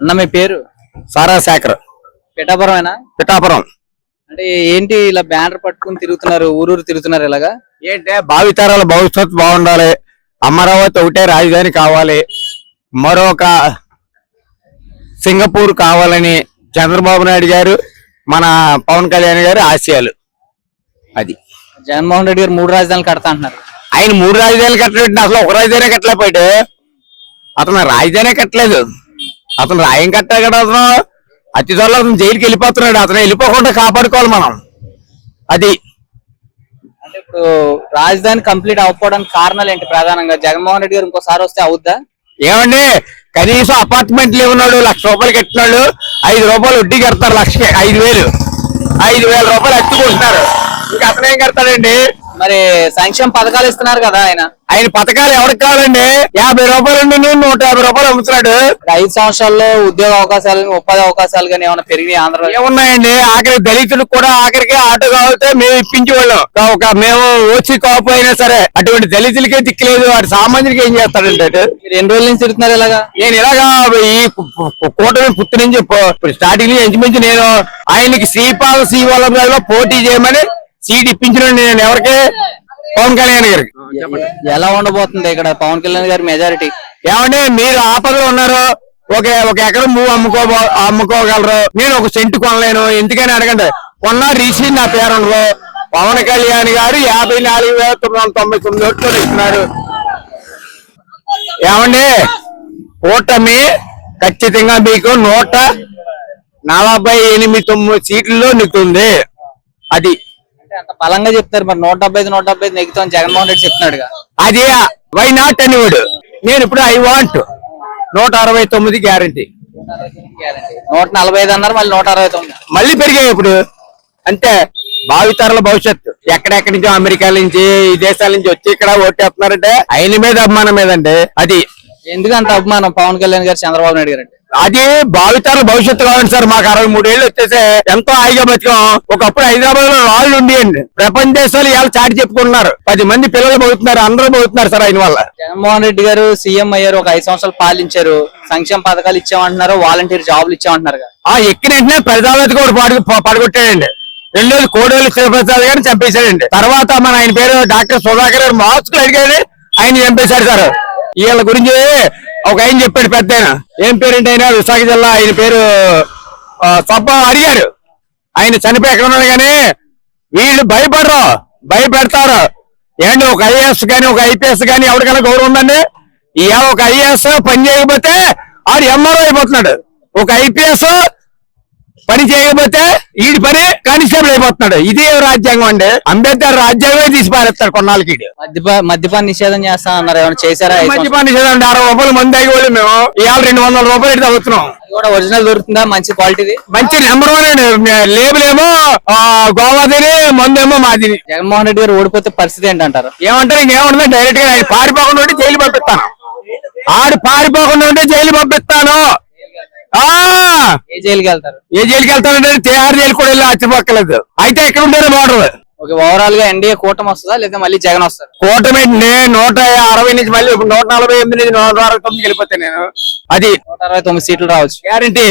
అన్న మీ పేరు? సారా శేఖర్. పిఠాపురమేనా? పిఠాపురం. అంటే ఏంటి ఇలా బ్యానర్ పట్టుకుని తిరుగుతున్నారు ఊరూరు తిరుగుతున్నారు ఇలాగా? ఏంటే భావితరాల భవిష్యత్తు బాగుండాలి. అమరావతి ఒకటే రాజధాని కావాలి. మరొక సింగపూర్ కావాలని చంద్రబాబు నాయుడు గారు మన పవన్ కళ్యాణ్ గారు ఆశయాలు. అది. జగన్మోహన్ రెడ్డి గారు మూడు రాజధానులు కడతా అంటున్నారు. ఆయన మూడు రాజధానులు కట్టలేదు అసలు ఒక రాజధాని కట్టలేకపోయాడు. అతను రాజధాని కట్టలేదు. అతను రాయం కట్టాడు కదా అతను? అతి త్వరలో అతను జైలుకి వెళ్ళిపోతున్నాడు. అతను వెళ్ళిపోకుండా కాపాడుకోవాలి మనం. అది. అంటే ఇప్పుడు రాజధాని కంప్లీట్ అవ్వకపోవడానికి కారణాలు ఏంటి ప్రధానంగా? జగన్మోహన్ రెడ్డి గారు ఇంకోసారి వస్తే అవుద్దా? ఏమండి? కనీసం అపార్ట్మెంట్లు ఉన్నాడు లక్ష రూపాయలు కట్టినాడు ఐదు రూపాయలు వడ్డీ కడతారు లక్షకి ఐదు వేలు. ఐదు వేల రూపాయలు అత్తుకుంటున్నారు ఇంకా అతను ఏం కడతాడండి? మరి సంక్షేమ పథకాలు ఇస్తున్నారు కదా ఆయన. ఆయన పథకాలు ఎవరికి కావాలండి? యాభై రూపాయలు నూట యాభై రూపాయలు అమ్ముతున్నాడు. ఐదు సంవత్సరాల్లో ఉద్యోగ అవకాశాలు ఉపాధి అవకాశాలు కానీ ఏమైనా పెరిగినాయి ఆంధ్రప్రదేశ్? ఏమున్నాయండి? ఆఖరికి దళితులకు కూడా ఆఖరికి ఆటో కావాలితే మేము ఇప్పించేవాళ్ళం ఒక మేము ఓచి కాపు అయినా సరే అటువంటి దళితులకే దిక్కులేదు వాడు సామాన్యులకి ఏం చేస్తాడంటే అటు? మీరు ఎన్ని రోజుల నుంచి తిరుగుతున్నారు ఇలాగా? నేను ఇలాగా ఈ కూటమి పుత్తి నుంచి స్టార్టింగ్ నుంచి ఇంచుమించు నేను ఆయనకి శ్రీపాద గారిలో పోటీ చేయమని సీట్ ఇప్పించిన నేను ఎవరికి? పవన్ కళ్యాణ్ గారికి. ఎలా ఉండబోతుంది ఇక్కడ పవన్ కళ్యాణ్ గారి మెజారిటీ ఏమంటే మీరు ఆపదలో ఉన్నారు. ఒక ఒక ఎకరం భూ అమ్ముకో అమ్ముకోగలరు? నేను ఒక సెంటు కొనలేను. ఎందుకని అడగండి? కొన్నా రీసీ నా పేరు ఉండదు పవన్ కళ్యాణ్ గారు యాభై నాలుగు వేల తొమ్మిది వందల తొంభై తొమ్మిది ఓట్లు ఇస్తున్నారు ఏమండి కూటమి ఖచ్చితంగా మీకు నూట నలభై ఎనిమిది తొమ్మిది సీట్లలో నిక్కుతుంది అది అంత బలంగా చెప్తారు మరి. నూట డెబ్బై ఐదు నూట డెబ్బై ఐదు నెగ్గుతాం జగన్మోహన్ రెడ్డి చెప్తున్నాడుగా. అది వై నాట్ అనేవాడు? నేను ఇప్పుడు ఐ వాంట్ నూట అరవై తొమ్మిది గ్యారంటీ నూట నలభై ఐదు అన్నారు మళ్ళీ నూట అరవై తొమ్మిది. మళ్ళీ పెరిగాయి ఇప్పుడు. అంతే భావితరాల భవిష్యత్తు. ఎక్కడెక్కడి నుంచో? అమెరికా నుంచి ఈ దేశాల నుంచి వచ్చి ఇక్కడ ఓటేస్తున్నారంటే ఆయన మీద అభిమానం మీదండి అది ఎందుకు అంత అభిమానం? పవన్ కళ్యాణ్ గారు చంద్రబాబు నాయుడు గారు అంటే అది భావితరాల భవిష్యత్తు కావాలి సార్. మాకు అరవై మూడేళ్ళు వచ్చేసే ఎంతో హాయిగా బతికాం. ఒకప్పుడు హైదరాబాద్లో రాళ్ళు ఉండేయండి. ప్రపంచ దేశాలు ఇవాళ చాటి చెప్పుకుంటున్నారు. పది మంది పిల్లలు బతుకుతున్నారు అందరూ బతుకుతున్నారు సార్ ఆయన వల్ల. జగన్మోహన్ రెడ్డి గారు సీఎం అయ్యారు ఒక ఐదు సంవత్సరాలు పాలించారు. సంక్షేమ పథకాలు ఇచ్చామంటున్నారు వాలంటీర్ జాబులు ఇచ్చామంటున్నారు. ఆ ఎక్కిన వెంటనే ప్రజాపతి కూడా పాడు పడగొట్టాడండి రెండోది కోడేళ్ళు శివప్రసాద్ గారిని చంపేశాడండి. తర్వాత మన ఆయన పేరు డాక్టర్ సుధాకర్ గారు మాస్కులు అడిగాడు ఆయన చంపేశాడు సార్. వీళ్ళ గురించి ఒక ఆయన చెప్పాడు పెద్ద ఆయన ఏం పేరేంటి ఆయన? విశాఖ జిల్లా. ఆయన పేరు సబ్బ అడిగారు. ఆయన చనిపోయి ఎక్కడ ఉన్నాడు కానీ వీళ్ళు భయపడరు. భయపెడతారు. ఏంటి ఒక ఐఏఎస్ కానీ ఒక ఐపీఎస్ కానీ ఎవరికైనా గౌరవం ఉందండి? ఇవాళ ఒక ఐఏఎస్ పని చేయకపోతే ఆడు ఎంఆర్ఓ అయిపోతున్నాడు. ఒక ఐపీఎస్ పని చేయకపోతే ఈడి పని కానిస్టేబుల్ అయిపోతున్నాడు. ఇదే రాజ్యాంగం అండి. అంబేద్కర్ రాజ్యాంగమే తీసి పారేస్తాడు కొన్నాళ్ళకి మద్యపాన నిషేధం చేస్తా అన్నారు. ఏమైనా చేశారా? మద్యపాన నిషేధం అరవై రూపాయలు మంది తాగి వాళ్ళు మేము. ఇవాళ రెండు వందల రూపాయలు ఇటు తగ్గుతున్నాం కూడా ఒరిజినల్ దొరుకుతుందా? మంచి క్వాలిటీది? మంచి నెంబర్ వన్ అండి. లేబుల్ ఏమో గోవాదిని మందు ఏమో మాదిని జగన్మోహన్ రెడ్డి గారు ఓడిపోతే పరిస్థితి ఏంటంటారు? ఏమంటారు? ఇంకేమంటుంది డైరెక్ట్గా పారిపోకుండా ఉంటే జైలు పంపిస్తాను. ఆడు పారిపోకుండా ఉంటే జైలు పంపిస్తాను. ఏ జైలుకి వెళ్తారు? ఏ జైలుకి వెళ్తానంటే తేహార్ జైలు కూడా వెళ్ళి ఆశ్చర్యపోక్కలేదు అయితే ఎక్కడ ఉంటారో బార్డర్ ఓకే ఓవరాల్గా ఎన్డీఏ కూటమి వస్తుందా? లేదా మళ్ళీ జగన్ వస్తారు? కూటమి నూట అరవై నుంచి మళ్ళీ నూట నలభై ఎనిమిది నుంచి నూట అరవై తొమ్మిది వెళ్ళిపోతాను నేను. అది నూట అరవై తొమ్మిది సీట్లు రావచ్చు. గ్యారంటీ